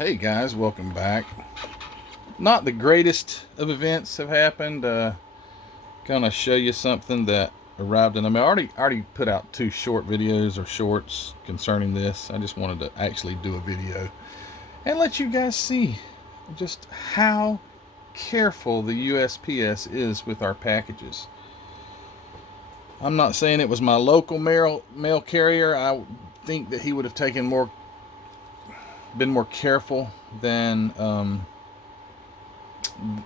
Hey guys, welcome back. Not the greatest of events have happened. Gonna show you something that arrived in. I already put out 2 short videos or shorts concerning this. I just wanted to actually do a video and let you guys see just how careful the USPS is with our packages. I'm not saying it was my local mail carrier. I think that he would have been more careful than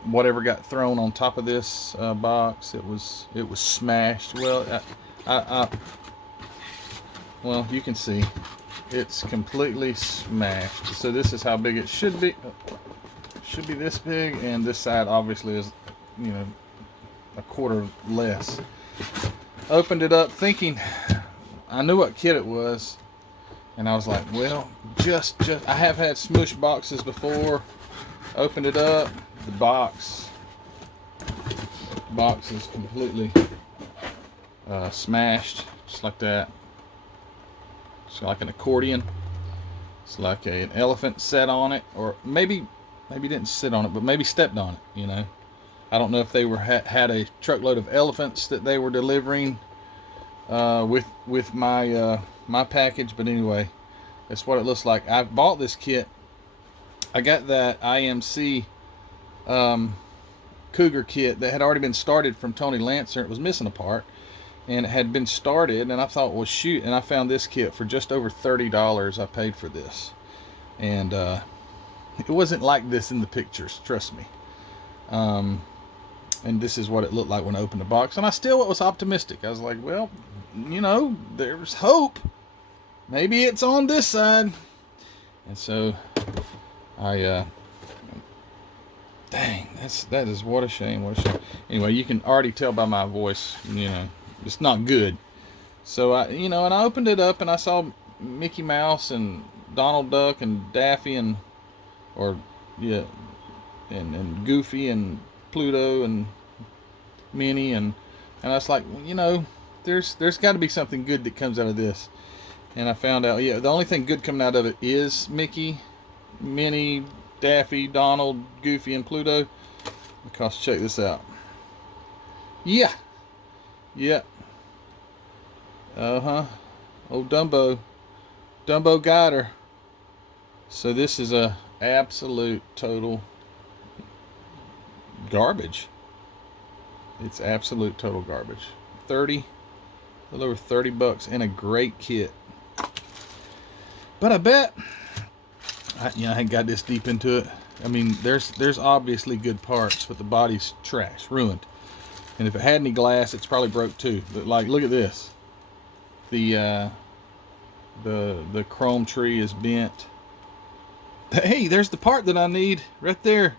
whatever got thrown on top of this box. It was smashed. Well, well, you can see it's completely smashed. So this is how big it should be. Should be this big, and this side obviously is, a quarter less. Opened it up thinking I knew what kit it was. And I was like, well, just I have had smush boxes before. Opened it up, the box is completely smashed, just like that. It's like an accordion. It's like an elephant sat on it, or maybe didn't sit on it, but maybe stepped on it. I don't know if they had a truckload of elephants that they were delivering with my package, but anyway, that's what it looks like. I bought this kit. I got that IMC Cougar kit that had already been started from Tony Lancer. It was missing a part, and it had been started, and I thought, well, shoot, and I found this kit for just over $30. I paid for this, and it wasn't like this in the pictures, trust me. And this is what it looked like when I opened the box, and I still was optimistic. I was like, well, there's hope. Maybe it's on this side. And so dang, that is what a shame. Anyway, you can already tell by my voice, it's not good. So and I opened it up and I saw Mickey Mouse and Donald Duck and Daffy and Goofy and Pluto and Minnie, and I was like, there's got to be something good that comes out of this. And I found out, the only thing good coming out of it is Mickey, Minnie, Daffy, Donald, Goofy, and Pluto. Because check this out. Yeah. Old Dumbo got her. So this is a absolute total garbage. It's absolute total garbage. A little over $30 and a great kit. But I bet I hadn't got this deep into it. I mean, there's obviously good parts, but the body's trash, ruined. And if it had any glass, it's probably broke too. But like, look at this. The chrome tree is bent. Hey, there's the part that I need right there.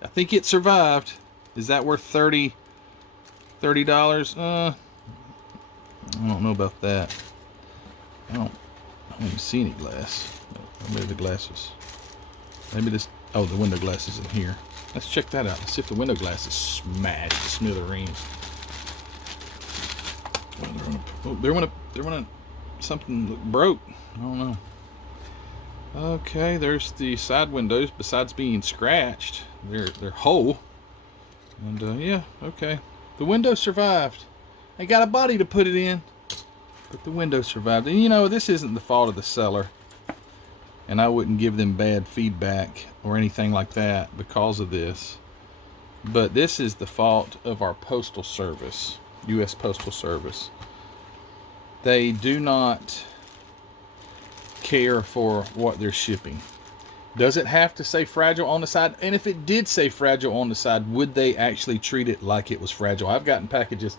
I think it survived. Is that worth $30? I don't know about that. I don't even see any glass. Maybe the glass was. Maybe this. Oh, the window glass is in here. Let's check that out. Let's see if the window glass is smashed to smithereens. Well, they're gonna something broke. I don't know. Okay, there's the side windows. Besides being scratched, they're whole. And yeah, okay. The window survived. I got a body to put it in, but the window survived. And this isn't the fault of the seller, and I wouldn't give them bad feedback or anything like that because of this. But this is the fault of our postal service, U.S. Postal Service. They do not care for what they're shipping. Does it have to say fragile on the side? And if it did say fragile on the side, would they actually treat it like it was fragile? I've gotten packages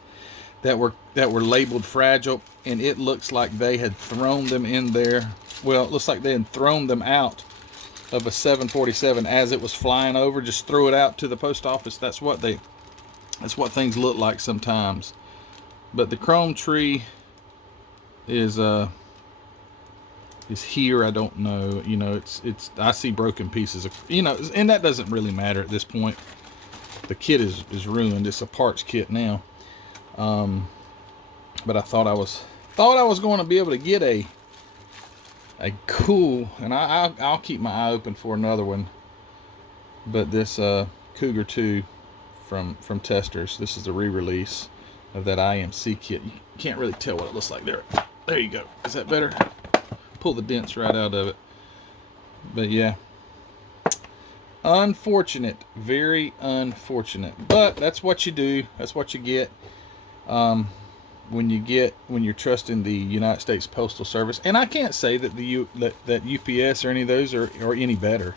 that were labeled fragile, and it looks like they had thrown them in there. Well, it looks like they had thrown them out of a 747 as it was flying over. Just threw it out to the post office. That's what things look like sometimes. But the chrome tree is here. I don't know. It's I see broken pieces of, and that doesn't really matter at this point. The kit is ruined. It's a parts kit now. But I thought I was going to be able to get a a cool, and I'll keep my eye open for another one. But this Cougar 2 from Testers. This is a re-release of that IMC kit. You can't really tell what it looks like there. There you go. Is that better? Pull the dents right out of it. But yeah, unfortunate, very unfortunate. But that's what you do. That's what you get when you're trusting the United States Postal Service. And I can't say that that UPS or any of those are any better.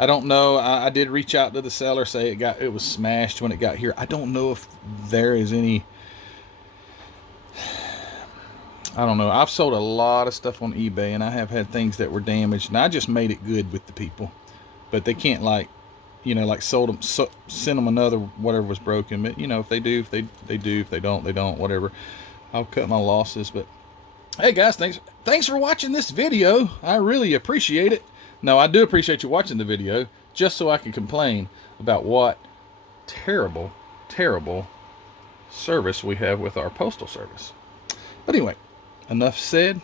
I don't know. I did reach out to the seller, say it was smashed when it got here. I don't know if there is any. I don't know. I've sold a lot of stuff on eBay, and I have had things that were damaged, and I just made it good with the people. But they can't sold them, send them another whatever was broken. But if they do, if they do, if they don't, they don't. Whatever. I'll cut my losses. But hey, guys, thanks for watching this video. I really appreciate it. No, I do appreciate you watching the video, just so I can complain about what terrible, terrible service we have with our postal service. But anyway, enough said.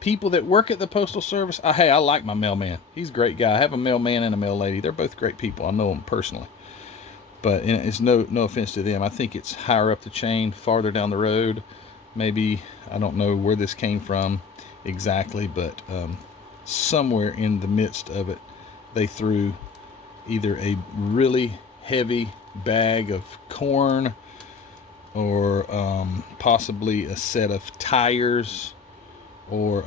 People that work at the Postal Service, hey, I like my mailman. He's a great guy. I have a mailman and a mail lady. They're both great people. I know them personally. But it's no offense to them. I think it's higher up the chain, farther down the road. Maybe, I don't know where this came from exactly, but somewhere in the midst of it, they threw either a really heavy bag of corn or possibly a set of tires or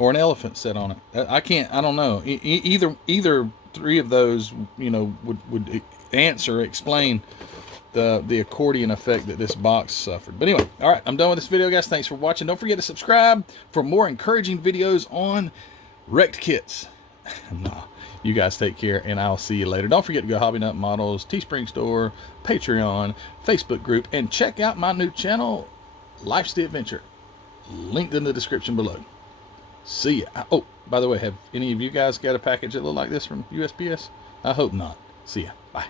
an elephant set on it. I don't know. Either three of those, would explain the accordion effect that this box suffered. But anyway, all right, I'm done with this video, guys. Thanks for watching. Don't forget to subscribe for more encouraging videos on wrecked kits. Nah, you guys take care, and I'll see you later. Don't forget to go Hobby Nut Models, Teespring Store, Patreon, Facebook group, and check out my new channel, Life's the Adventure. Linked in the description below. See ya. Oh, by the way, have any of you guys got a package that look like this from USPS? I hope not. See ya. Bye.